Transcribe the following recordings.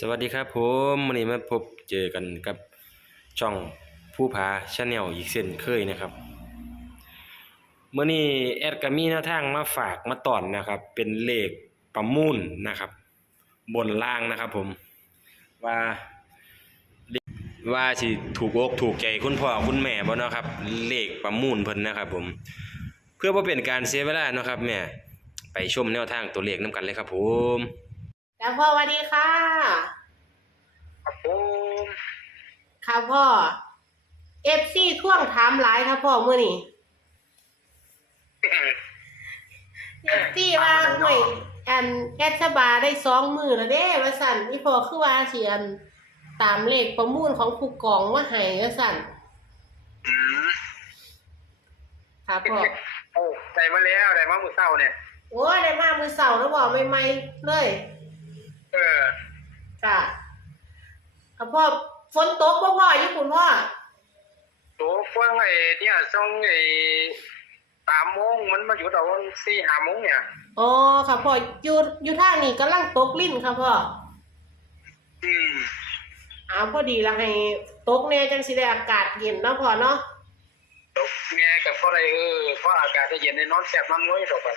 สวัสดีครับผมวันนี้มาพบเจอกันกับช่องผู้พาชาแนลอีกเส้นเคยนะครับเมื่อนี้แอดก็มีแนวทางมาฝากมาตอนนะครับ เป็นเลขประมูลนะครับ บนล่างนะครับผมว่าว่าสิถูกอกถูกใจคุณพ่อคุณแม่บ่เนาะครับ เลขประมูลเพิ่นนะครับ ผม เพื่อบ่เป็นการเสียเวลาเนาะครับแม่ไปชมแนวทางตัวเลขนํกันเลยครับผม แล้วพ่อสวัสดีค่ะครับผมค่ะพ่อเอฟซีท่วงถามหลายค่ะพ่อมื่อนี้เอฟซีว่าห่วยอันแอดชบาได้สองมือแล้วเด้ว่าสั่นนี่พอคือว่าเสียนตามเลขประมูลของผู้กองว่าให้ว่าสั่นอืมค่ะพ่อโอ้ได้มาแล้วได้มามื้อเช้าเนี่ยโอ้ยได้มามือเสาร์แล้วบอกใหม่ๆเลยเออ จ้ะค่ะพ่อฝนตกบ่พ่อญี่ปุ่นพ่อโตฟังไอ้เนี่ยช่องไอ้สามโมงมันมาอยู่ตอนสี่ห้าโมงเนี่ยอ๋อค่ะพ่ออยู่อยู่ท่างนี้กำลังตกลิ้นค่ะพ่ออืมอ้าวพอดีละให้ตกแน่จังสิได้อากาศเย็นเนาะพ่อเนาะตกแง่กับเพราะอะไรเออเพราะอากาศจะเย็นในนอนแสบน้ำน้อยดอกไป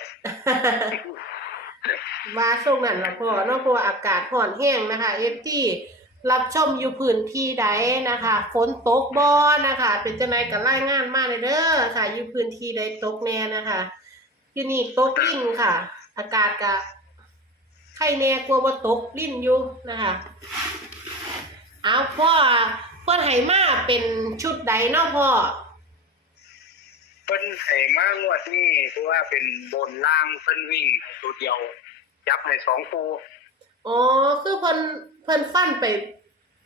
ว่าช่วงนั้นละพ่อเนาะเพราะว่าอากาศร้อนแห้งนะคะ เอฟที่รับชมอยู่พื้นที่ใดนะคะฝนตกบ่นะคะ เป็นจังไดก็รายงานมาเลยเด้อค่ะ อยู่พื้นที่ใดตกแน่นะคะอยู่นี่ตกลิ่นค่ะ อากาศก็ไข่แน่กลัวว่าตกลิ่นอยู่นะคะเอาพ่อพ่อไหมาเป็นชุดใดเนาะพ่อ เพิ่นให้มางวดนี้คือว่าเป็นบนล่างเพิ่นวิ่งให้ตัวเดียว จับให้สองคู่อ๋อคือเพิ่นเพิ่นฟันไป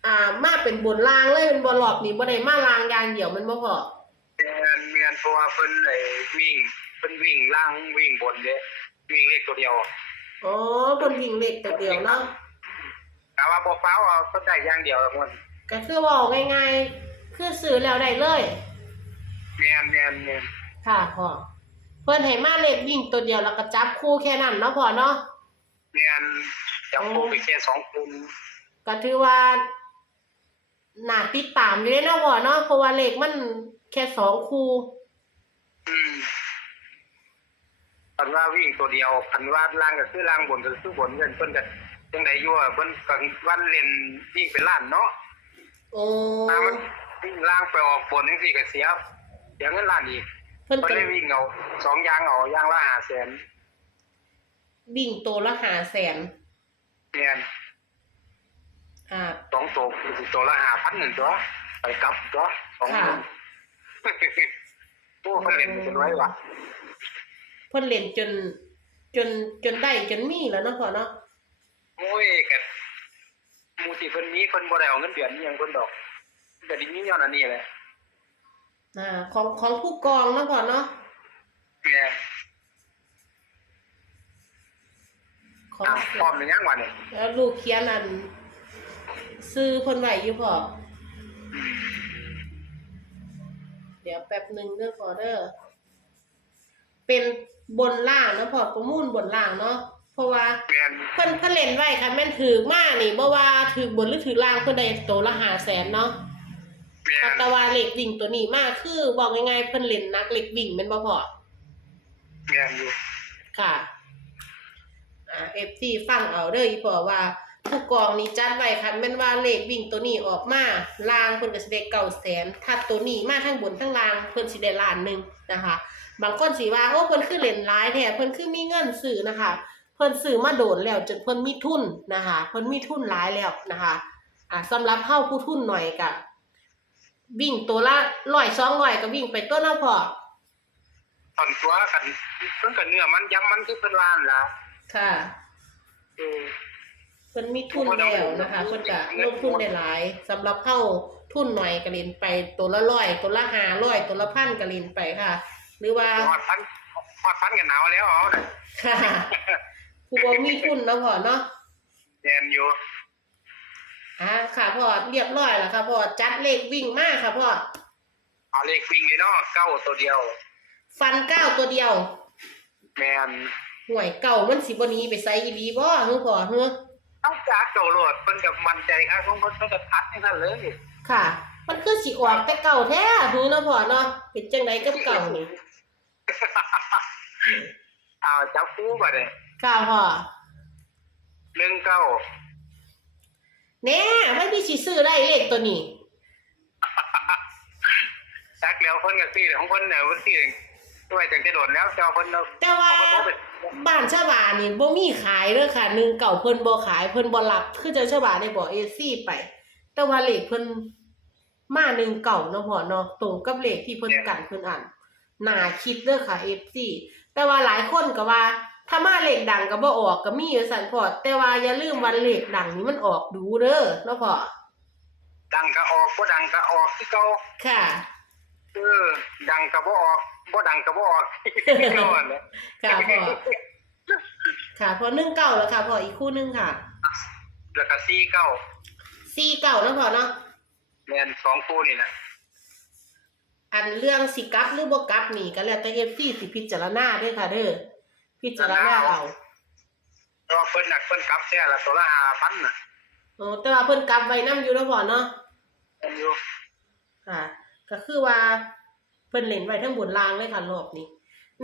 อ่ามาเป็นบนรางเลยเป็นบอลอบนี่บ่ได้มารางอย่างเดียวมันบ่พอเมียนเมียนเพราะว่าเพิ่นไอ้วิ่งเพิ่นวิ่งล่างวิ่งบนเด้วิ่งเลขตัวเดียวอ๋อเพิ่นวิ่งเล็กแต่เดียวเนาะแต่ว่าบอกเป้าเอาเข้าใจอย่างเดียวละมันก็คือเว้าง่ายๆคือซื้อแล้วได้เลย เมียนเมียนเมียน ค่ะพ่อเพิ่นให้มาเล็กวิ่งตัวเดียวแล้วก็จับคู่แค่นั้นเนาะพ่อเนาะเมียนจับคู่ไปแค่สองคนก็ถือว่าน่าติดตามอยู่เด้เนาะพ่อเนาะเพราะว่าเลขมันแค่สองคู่อืมคันว่าวิ่งตัวเดียวคันว่าล่างก็คือล่างบนก็คือบนเงินเพิ่นก็จังไดอยู่อะเพิ่นก็วันเล่นวิ่งเป็นล้านเนาะโอ้ถ้ามันวิ่งล่างไปออกบนจังซี่ก็เสียเสียเงินล้านอีก เพิ่นเพิ่นก็เลยวิ่งเอาสองอย่างเอาอย่างละ5แสนวิ่งตัวละห้าแสนเมียนอ่า สองตัวตัวละ5,000นึงตัวไปกลับตัวสองค่ะ ตัวเพิ่นเล่นเป็นไว้ว่ะเพิ่นเล่นจน จนจนได้จนมีแล้วเนาะพ่อเนาะโอ้ยกัหมูสิเพิ่นมีเพิ่นบ่ได้เอาเงินเดือนอิหยังเพิ่นดอกก็ได้มีย้อนอันนี้แหละ อ่าของของผู้กองเนาะพ่อเนาะแม่ของอ้าวพร้อมหรือยังวะเนี่ยแล้วลูกเขียนอันซื้อเพิ่นไว้อยู่พ่อเดี๋ยวแป๊บหนึ่งเด้อพ่อเด้อเป็นบนล่างเนาะพ่อประมูลบนล่างเนาะเพราะว่าแม่นเพิ่นเพิ่นเล่นไว้ค่ะแม่นถือมานี่บ่ว่าถือบนหรือถือล่างเพิ่นได้ตัวละ500,000เนาะ แม่ปัตนตาวาเหล็กวิ่งตัวนี้มากคือบอกง่ายๆเพิ่นเล่นนักเหล็กวิ่งแม่นบ่พอแม่นอยู่ค่ะอ่า FC ฟังเอาเด้ออีพ่อว่าผู้กองนี่จัดไว้ค่ะแม่นว่าเลขวิ่งตัวนี้ออกมาล่างเพิ่นก็สิได้เก้าแสนถ้าตัวนี้มาทั้งบนทั้งล่างเพิ่นสิได้ล้านหนึงนะคะ บางคนสิว่าโอ้เพิ่นคือเล่นหลายแท้เพิ่นคือมีเงินซื้อนะคะ เพิ่นซื้อมาโดนแล้วจนเพิ่นมีทุนนะคะ เพิ่นมีทุนหลายแล้วนะคะอ่าสำหรับเฮาผู้ทุนหน่อยก็ วิ่งตัวละ100 200ก็วิ่งไปตัวเนาะพ่อตอนตัวกันเพิ่นก็เนื้อมันย้ำมันคือเพิ่นว่านั่นล่ะค่ะเออเพิ่นมีทุนแล้วนะคะเพิ่นก็ลงทุนได้หลายสำหรับเฮาทุนหน่อยก็เล่นไปตัวละร้อยตัวละ500ตัวละพันก็เล่นไปค่ะ หรือว่าฮอดพันฮอดพันกันหนาวแล้วเอาน่ะค่ะผู้บ่มีทุนเนาะพ่อเนาะแม่นอยู่ อ่าค่ะพ่อเรียบร้อยแล้วค่ะพ่อจัดเลขวิ่งมาค่ะพ่อเอาเลขวิ่งเลยเนาะเก้าตัวเดียว ฟันเก้าตัวเดียว แม่นหวยเก่ามันสิบ่หนีไปไสอีหลีบ่ฮึพ่อฮึต้องจากโจโรดเพิ่นกับมั่นใจครับของเพิ่นเพิ่นก็ทัดให้ท่านเลยค่ะ มันคือสิออกแต่เก่าแท้หูเนาะพ่อเนาะเป็นจังไดกับเก่านี่อ้าวจับคู่บ่ได้ค่ะพ่อหนึ่งเก้า แน่มันมีสิซื้อได้เลขตัวนี้จักแล้วเพิ่นก็ซื้อของเพิ่นเนี่ยเพิ่นซื้อด้วยจังจะโดนแล้วเจ้าเพิ่นเอาแต่ว่าเอาไปโทรไปบ้านชาวบ้านนี่บ่มีขายเด้อค่ะหนึ่งเก่าเพิ่นบ่ขายเพิ่นบ่รับคือจังชาวบ้านได้บอกเอซี่ไป แต่ว่าเลขเพิ่นมาหนึ่งเก่าเนาะพ่อเนาะตรงกับเลขที่เพิ่นกันเพิ่นอ่านน่าคิดเด้อค่ะ FC แต่ว่าหลายคนก็ว่า ถ้ามาเลขดังก็บ่ออกก็มีอยู่สั่นพ่อแต่ว่าอย่าลืมวันเลขดังนี่มันออกดูเด้อเนาะพ่อดังก็ออกบ่ดังก็ออกที่เก่าค่ะเออดังก็บ่ออกบ่ดังก็บ่ออกที่เก่าอะนะค่ะพ่อค่ะพอนึ่งเก่าแล้วค่ะพ่ออีกคู่หนึงค่ะแล้วก็สี่เก้าซีเก่าแล้วพ่อเนาะแม่นสองคู่นี่นะอันเรื่องสิกลับหรือบ่กลับนี่ก็แล้วแต่ FC สิพิจารณาเด้อค่ะเด้อ พิจารณาเอาเพราะว่าเพิ่นน่ะเพิ่นกลับแท้ละตัวละ5,000น่ะโอ้แต่ว่าเพิ่นกลับไว้นํอยู่แล้วพ่อเนาะเพิ่นอยู่ค่ะ ก็คือว่าเพิ่นเล่นไว้ทั้งบนล่างเลยค่ะรอบนี้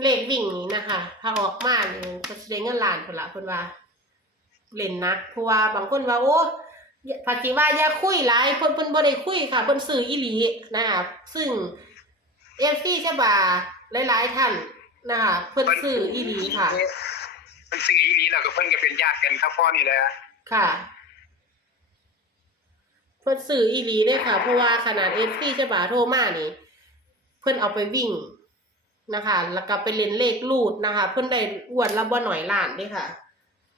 เลขวิ่งนี้นะคะ ถ้าออกมานี่ก็สิได้เงินล้านพุ่นละเพิ่นว่าเล่นหนักเพราะว่าบางคนว่าโอ้ภาษีว่าอย่าคุยหลายเพิ่นเพิ่นบ่ได้คุยค่ะเพิ่นซื้ออีหลีนะคะซึ่ง FC ใช่ป่ะหลายๆท่าน นะคะเพิ่นซื้ออีหลีค่ะเพิ่นซื้ออีหลีแล้วก็เพิ่นก็เป็นญาติกันครับพ่อนี่แหละค่ะเพิ่นซื้ออีหลีเลยค่ะ เพราะว่าขนาด FC ใช่ป่ะโทรมานี่ เพิ่นเอาไปวิ่งนะคะ แล้วก็ไปเล่นเลขลูดนะคะ เพิ่นได้อวดละบ่หน่อยล้านเด้ค่ะ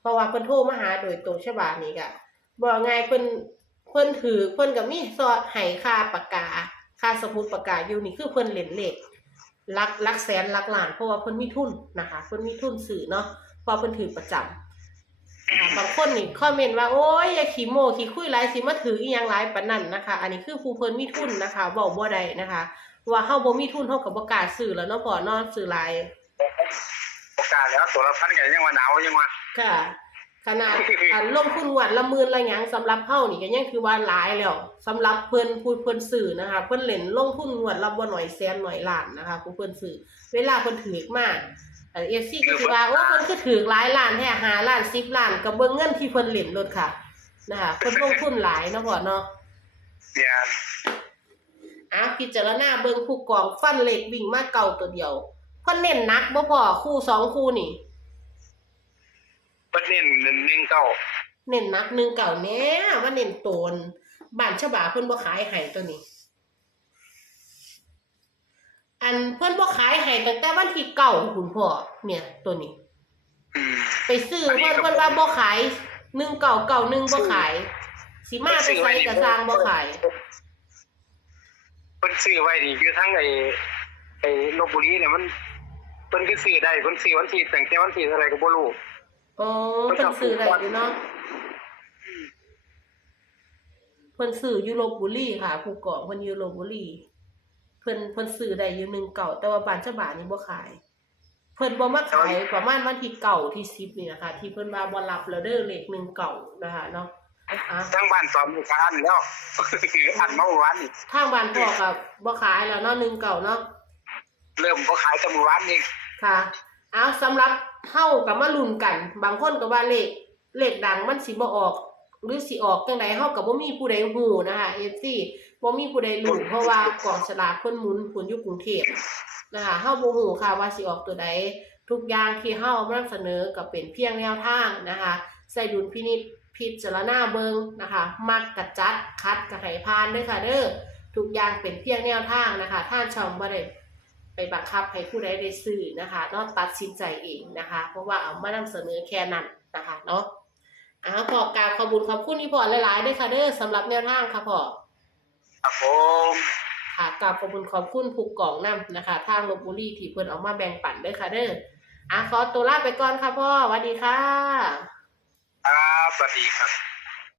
เพราะว่าเพิ่นโทรมาหาโดยตรงฉบับนี้ก็บอกไงเพิ่นเพิ่นถือเพิ่นก็มีซอดให้ค่าปากกาค่าสมุดปากกาอยู่นี่คือเพิ่นเล่นเลขห ลักหลักแสนหลักล้านเพราะว่าเพิ่นมีทุนนะคะเพิ่นมีทุนสื่อเนาะเพราะเพิ่นถือประจำนะคะบางคนนี่คอมเมนต์ว่าโอ้ยอย่าขี้โม้ขี้คุยหลายสิมาถืออีหยังหลายปานนั้นนะคะ อันนี้คือผู้เพิ่นมีทุนนะคะเว้าบ่ได้นะคะ ว่าเฮาบ่มีทุนเฮาก็บ่กล้าซื้อแล้วเนาะพ่อเนาะซื้อหลายโอกาสแล้วตัวละพันก็ยังว่าหนาวยังว่าค่ะ ขนาดอันลงทุนวันละหมื่นละหยังสำหรับเฮานี่ก็ยังถือว่าหลายแล้วสำหรับเพิ่นผู้เพิ่นซื้อนะคะเพิ่นเล่นลงทุนงวดละบ่หน่อยแสนหน่อยล้านนะคะผู้เพิ่นซื้อเวลาเพิ่นถือมาเอ่อ FC ก็สิว่าโอ้เพิ่นคือถือหลายล้านแท้5ล้าน10ล้านก็เบิ่งเงินที่เพิ่นเล่นโลดค่ะนะคะเพิ่นลงทุนหลายเนาะพ่อเนาะ เนี่ย อะพิจารณาเบิ่งผู้กองฟันเหล็กวิ่งมาเก่าตัวเดียวเพิ่นเน้นหนักบ่พอคู่สองคู่นี่ เพิ่นเน้นหนึ่งหนึ่งเก้าเน้นหนักหนึ่งเก่าแน่ว่าเน้นโตนบ้านฉบาเพิ่นบ่ขายให้ตัวนี้ อันเพิ่นบ่ขายให้ตั้งแต่วันที่เก่าคุณพ่อเนี่ย ตัวนี้ อืม ไปซื้อเพิ่นเพิ่นว่าบ่ขายหนึ่งเก่าเก่าหนึ่งบ่ขายสิมาไปใส่กระซางบ่ขายเพิ่นซื้อไว้นี่คือทั้งไอ้ไอ้ลบบุรีเนี่ยมันเพิ่นก็ซื้อได้เพิ่นซื้อวันที่ตั้งแต่วันที่เท่าไหร่ก็บ่รู้ อ๋อเพิ่นซื้อได้อยู่เนาะเพิ่นซื้ออยู่ลบบุรีค่ะ ผู้กองเพิ่นอยู่ลบบุรีเพิ่นเพิ่นซื้อได้อยู่หนึ่งเก่าแต่ว่าบ้านฉบานี่บ่ขาย เพิ่นบ่มาขายประมาณวันที่เก่าที่สิบนี่นะคะ ที่เพิ่นว่าบ่รับแล้วเด้อเลขหนึ่งเก่านะคะเนาะอะทั้งบ้านสอมนี่ก็อันแล้วอันเมื่อวานนี่ทางบ้านพ่อก็บ่ขายแล้วเนาะหนึ่งเก่าเนาะเริ่มบ่ขายแต่เมื่อวานนี่ค่ะ เอาสำหรับเฮากับมาลุ้นกัน บางคนก็ว่าเลขเลขดังมันสิบ่ออก หรือสิออกจังไดเฮาก็บ่มีผู้ใดฮู้นะคะ FC บ่มีผู้ใดรู้เพราะว่ากองฉลากเพิ่นหมุนผลอยู่กรุงเทพนะคะเฮาบ่ฮู้ค่ะว่าสิออกตัวใดทุกอย่างที่เฮานเสนอก็เป็นเพียงแนวทางนะคะใส่ดุลพินิจพิจารณาเบิงนะคะมักกัดจัดคัดกระไหพานด้อค่ะเด้อทุกอย่างเป็นเพียงแนวทางนะคะท่านชมบ่ได้ ไปบังคับให้ผู้ใดได้ซื้อนะคะต้องตัดสินใจเองนะคะ เพราะว่าเอามานำเสนอแค่นั้นนะคะเนาะอ้าวขอกราบขอบคุญขอบคุณที่พอหลายๆด้วยค่ะเด้อสำหรับแนวทางค่ะพ่อครับผมค่ะกราบขอบคุญขอบคุณผูกกล่องนํนะคะ ทางลบบุรีที่เพิ่นออกมาแบ่งปันด้วยค่ะเด้ออะขอตัวลาไปก่อนค่ะพ่อสวัสดีค่ะ ครับสวัสดีครับ